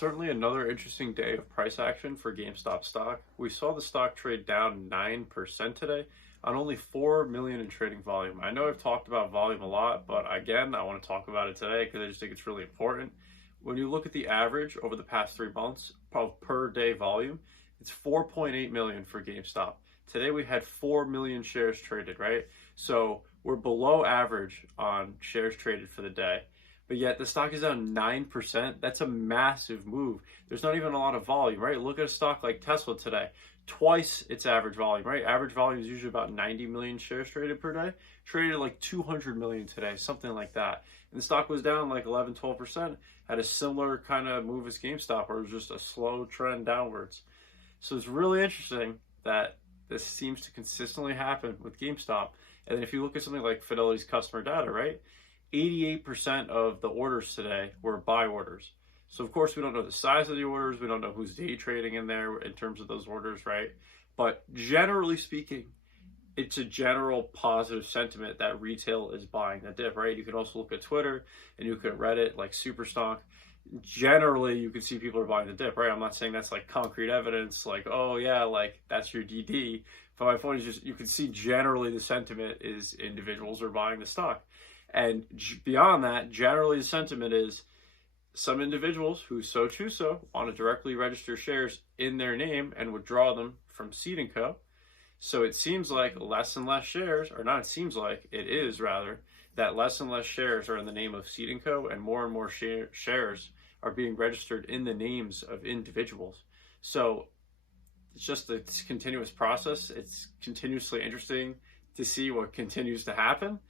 Certainly another interesting day of price action for GameStop stock. We saw the stock trade down 9% today on only 4 million in trading volume. I know I've talked about volume a lot, but again, I want to talk about it today because I just think it's really important. When you look at the average over the past 3 months per day volume, it's 4.8 million for GameStop. Today we had 4 million shares traded, right? So we're below average on shares traded for the day. But yet the stock is down 9%. That's a massive move. There's not even a lot of volume, right? Look at a stock like Tesla today. Twice its average volume, right? Average volume is usually about 90 million shares traded per day. Traded like 200 million today, something like that. And the stock was down like 11, 12%. Had a similar kind of move as GameStop, where it was just a slow trend downwards. So it's really interesting that this seems to consistently happen with GameStop. And then if you look at something like Fidelity's customer data, right? 88% of the orders today were buy orders. So of course we don't know the size of the orders, we don't know who's day trading in there in terms of those orders, right? But generally speaking, it's a general positive sentiment that retail is buying the dip, right? You can also look at Twitter and you can Reddit, like Superstock. Generally, you can see people are buying the dip, right? I'm not saying that's like concrete evidence, like, oh yeah, like that's your DD. But my point is just, you can see generally the sentiment is individuals are buying the stock. And beyond that, generally the sentiment is some individuals who so choose want to directly register shares in their name and withdraw them from Seed & Co. So it seems like less and less shares, or not it seems like, it is rather, that less and less shares are in the name of Seed & Co. and more shares are being registered in the names of individuals. So it's just a continuous process. It's continuously interesting to see what continues to happen.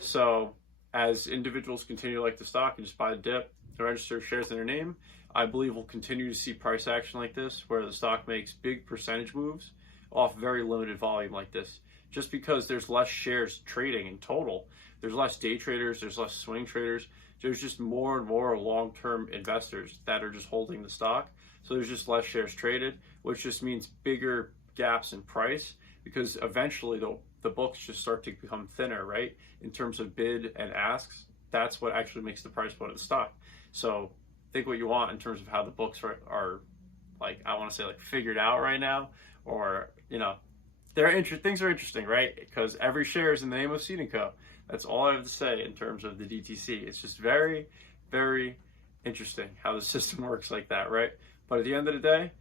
So as individuals continue to like the stock and just buy the dip and register shares in their name, I believe we'll continue to see price action like this, where the stock makes big percentage moves off very limited volume like this. Just because there's less shares trading in total, there's less day traders, there's less swing traders, there's just more and more long-term investors that are just holding the stock. So there's just less shares traded, which just means bigger gaps in price, because eventually the books just start to become thinner, right? In terms of bid and asks, that's what actually makes the price point of the stock. So think what you want in terms of how the books are like, I want to say like figured out right now, or, you know, things are interesting, right? Because every share is in the name of Seed & Co. That's all I have to say in terms of the DTC. It's just very, very interesting how the system works like that, right? But at the end of the day,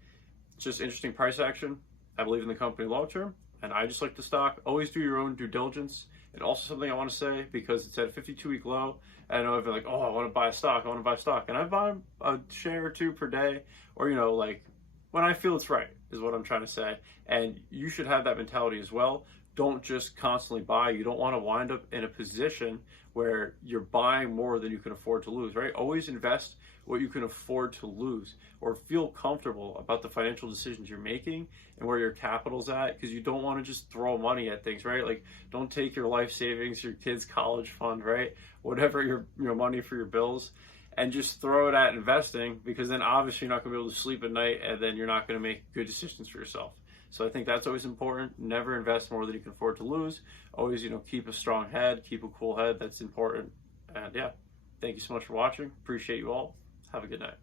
it's just interesting price action. I believe in the company long term, and I just like the stock. Always do your own due diligence. And also something I want to say, because it's at a 52-week low, and I know if you're like, oh, I want to buy a stock, and I buy a share or two per day, or, you know, like when I feel it's right, is what I'm trying to say. And you should have that mentality as well. Don't just constantly buy. You don't want to wind up in a position where you're buying more than you can afford to lose, right? Always invest what you can afford to lose, or feel comfortable about the financial decisions you're making and where your capital's at, because you don't want to just throw money at things, right? Like, don't take your life savings, your kids' college fund, right? Whatever your money for your bills, and just throw it at investing, because then obviously you're not going to be able to sleep at night, and then you're not going to make good decisions for yourself. So I think that's always important. Never invest more than you can afford to lose. Always, keep a strong head, keep a cool head. That's important. And yeah, thank you so much for watching. Appreciate you all. Have a good night.